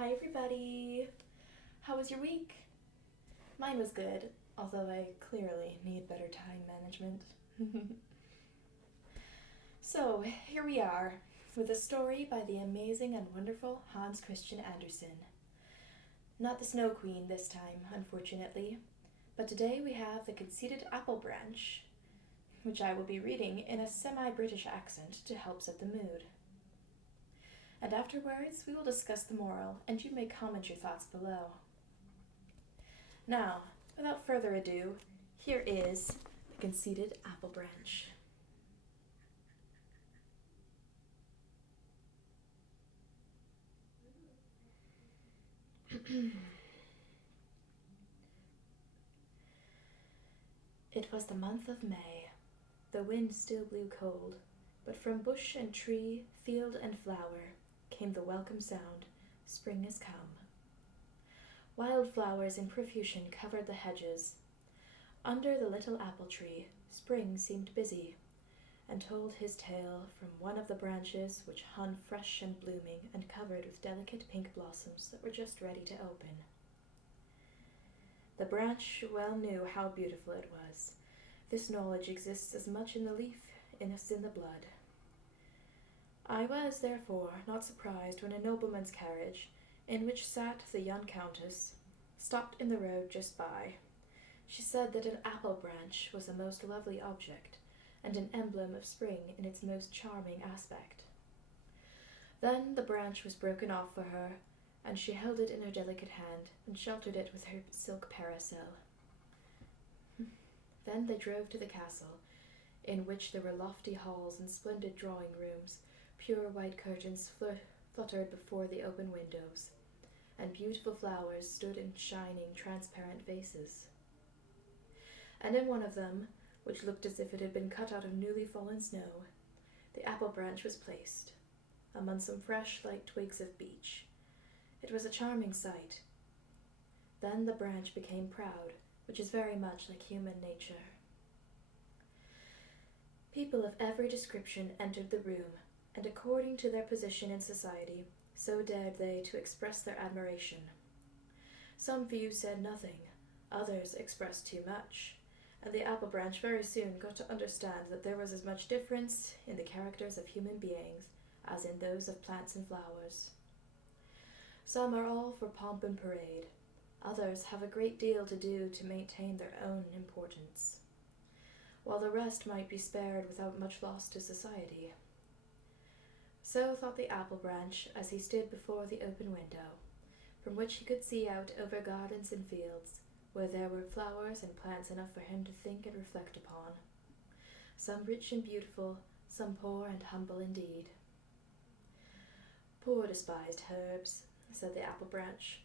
Hi everybody! How was your week? Mine was good, although I clearly need better time management. So, here we are, with a story by the amazing and wonderful Hans Christian Andersen. Not the Snow Queen this time, unfortunately, but today we have the Conceited Apple Branch, which I will be reading in a semi-British accent to help set the mood. And afterwards, we will discuss the moral, and you may comment your thoughts below. Now, without further ado, here is the Conceited Apple Branch. It was the month of May. The wind still blew cold, but from bush and tree, field and flower, came the welcome sound, spring is come. Wild flowers in profusion covered the hedges. Under the little apple tree, spring seemed busy, and told his tale from one of the branches which hung fresh and blooming and covered with delicate pink blossoms that were just ready to open. The branch well knew how beautiful it was. This knowledge exists as much in the leaf as in the blood. I was, therefore, not surprised when a nobleman's carriage, in which sat the young countess, stopped in the road just by. She said that an apple branch was a most lovely object, and an emblem of spring in its most charming aspect. Then the branch was broken off for her, and she held it in her delicate hand, and sheltered it with her silk parasol. Then they drove to the castle, in which there were lofty halls and splendid drawing rooms. Pure white curtains fluttered before the open windows, and beautiful flowers stood in shining, transparent vases. And in one of them, which looked as if it had been cut out of newly fallen snow, the apple branch was placed, among some fresh, light twigs of beech. It was a charming sight. Then the branch became proud, which is very much like human nature. People of every description entered the room, and according to their position in society, so dared they to express their admiration. Some few said nothing, others expressed too much, and the apple branch very soon got to understand that there was as much difference in the characters of human beings as in those of plants and flowers. Some are all for pomp and parade, others have a great deal to do to maintain their own importance, while the rest might be spared without much loss to society. So thought the apple branch as he stood before the open window, from which he could see out over gardens and fields, where there were flowers and plants enough for him to think and reflect upon, some rich and beautiful, some poor and humble indeed. Poor despised herbs, said the apple branch.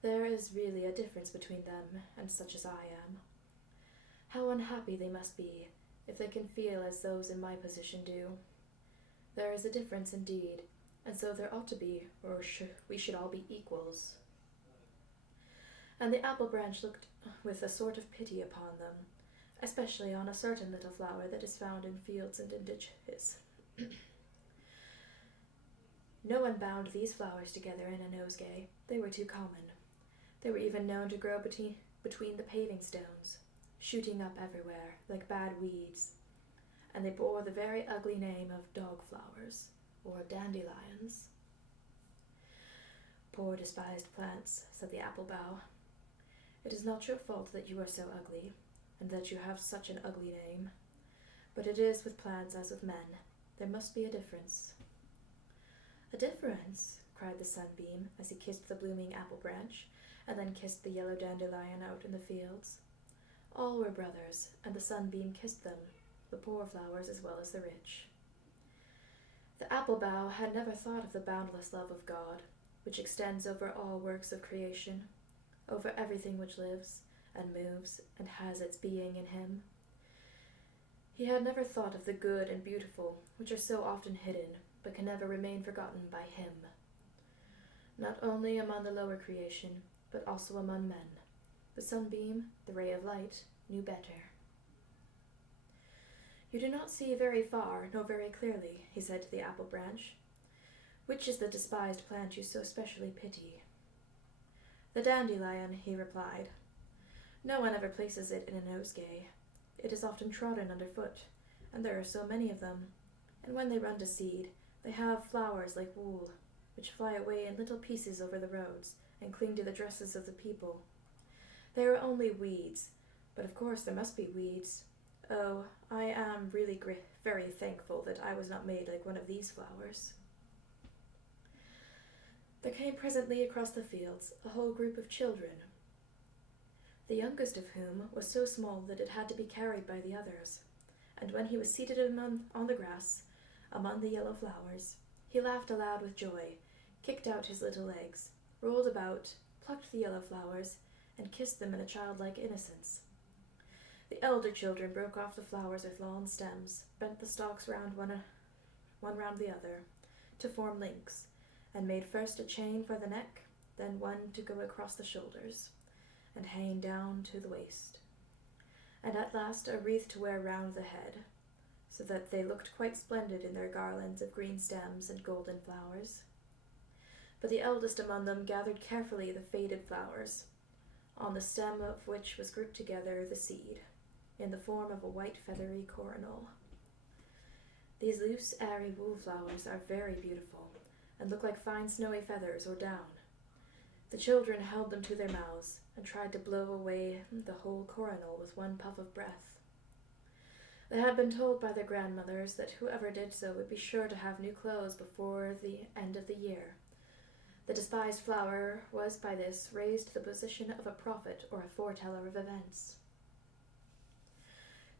There is really a difference between them and such as I am. How unhappy they must be if they can feel as those in my position do. There is a difference indeed, and so there ought to be, or we should all be equals. And the apple branch looked with a sort of pity upon them, especially on a certain little flower that is found in fields and in ditches. No one bound these flowers together in a nosegay. They were too common. They were even known to grow between the paving stones, shooting up everywhere, like bad weeds, and they bore the very ugly name of dog flowers, or dandelions. Poor despised plants, said the apple bough. It is not your fault that you are so ugly, and that you have such an ugly name, but it is with plants as with men. There must be a difference. A difference, cried the sunbeam, as he kissed the blooming apple branch, and then kissed the yellow dandelion out in the fields. All were brothers, and the sunbeam kissed them, the poor flowers as well as the rich. The apple bough had never thought of the boundless love of God, which extends over all works of creation, over everything which lives and moves and has its being in him. He had never thought of the good and beautiful, which are so often hidden, but can never remain forgotten by him, not only among the lower creation, but also among men. The sunbeam, the ray of light, knew better. You do not see very far, nor very clearly, he said to the apple branch. Which is the despised plant you so specially pity? The dandelion, he replied. No one ever places it in a nosegay. It is often trodden underfoot, and there are so many of them. And when they run to seed, they have flowers like wool, which fly away in little pieces over the roads and cling to the dresses of the people. They are only weeds, but of course there must be weeds. Oh, I am really very thankful that I was not made like one of these flowers. There came presently across the fields a whole group of children, the youngest of whom was so small that it had to be carried by the others, and when he was seated on the grass, among the yellow flowers, he laughed aloud with joy, kicked out his little legs, rolled about, plucked the yellow flowers, and kissed them in a childlike innocence. The elder children broke off the flowers with long stems, bent the stalks round one round the other, to form links, and made first a chain for the neck, then one to go across the shoulders, and hang down to the waist, and at last a wreath to wear round the head, so that they looked quite splendid in their garlands of green stems and golden flowers. But the eldest among them gathered carefully the faded flowers, on the stem of which was grouped together the seed, in the form of a white feathery coronal. These loose, airy wool flowers are very beautiful, and look like fine snowy feathers or down. The children held them to their mouths, and tried to blow away the whole coronal with one puff of breath. They had been told by their grandmothers that whoever did so would be sure to have new clothes before the end of the year. The despised flower was by this raised to the position of a prophet or a foreteller of events.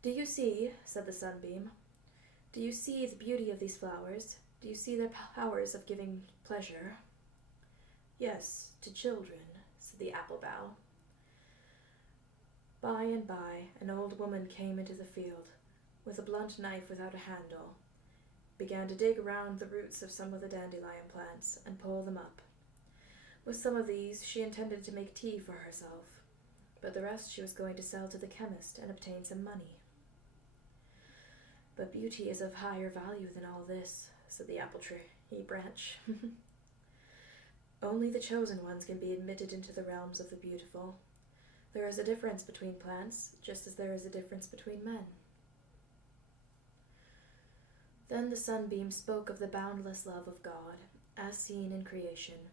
"Do you see," said the sunbeam, "do you see the beauty of these flowers? Do you see their powers of giving pleasure?" "Yes, to children," said the apple bough. By and by, an old woman came into the field, with a blunt knife without a handle, began to dig around the roots of some of the dandelion plants and pull them up. With some of these she intended to make tea for herself, but the rest she was going to sell to the chemist and obtain some money. "But beauty is of higher value than all this," said the apple tree branch. "Only the chosen ones can be admitted into the realms of the beautiful. There is a difference between plants, just as there is a difference between men." Then the sunbeam spoke of the boundless love of God, as seen in creation,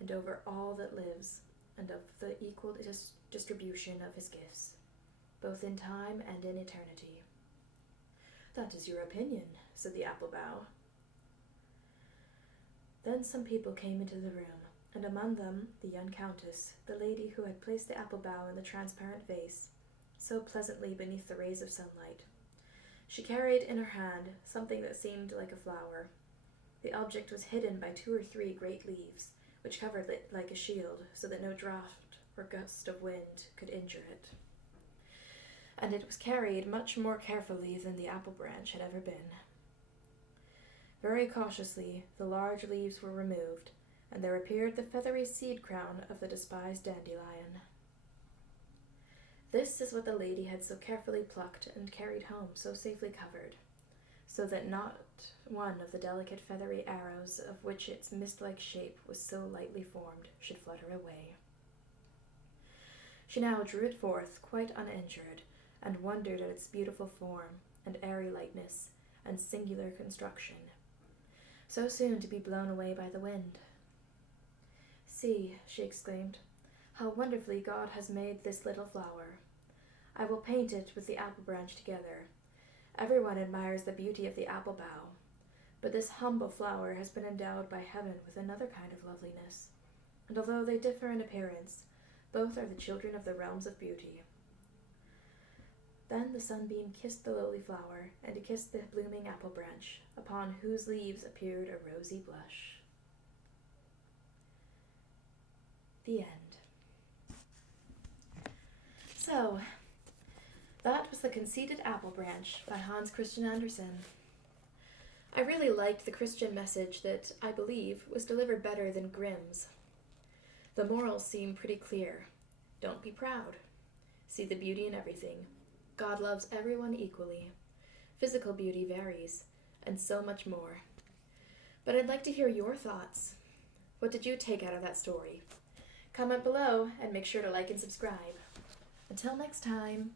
and over all that lives, and of the equal distribution of his gifts, both in time and in eternity. "That is your opinion," said the apple bough. Then some people came into the room, and among them the young countess, the lady who had placed the apple bough in the transparent vase, so pleasantly beneath the rays of sunlight. She carried in her hand something that seemed like a flower. The object was hidden by 2 or 3 great leaves, which covered it like a shield, so that no draught or gust of wind could injure it. And it was carried much more carefully than the apple branch had ever been. Very cautiously the large leaves were removed, and there appeared the feathery seed crown of the despised dandelion. This is what the lady had so carefully plucked and carried home so safely covered, so that not one of the delicate feathery arrows of which its mist-like shape was so lightly formed should flutter away. She now drew it forth quite uninjured, and wondered at its beautiful form, and airy lightness, and singular construction, so soon to be blown away by the wind. "See," she exclaimed, "how wonderfully God has made this little flower. I will paint it with the apple branch together. Everyone admires the beauty of the apple bough, but this humble flower has been endowed by heaven with another kind of loveliness, and although they differ in appearance, both are the children of the realms of beauty." Then the sunbeam kissed the lowly flower, and kissed the blooming apple branch, upon whose leaves appeared a rosy blush. The end. So, that was The Conceited Apple Branch by Hans Christian Andersen. I really liked the Christian message that, I believe, was delivered better than Grimm's. The morals seem pretty clear. Don't be proud. See the beauty in everything. God loves everyone equally. Physical beauty varies, and so much more. But I'd like to hear your thoughts. What did you take out of that story? Comment below and make sure to like and subscribe. Until next time.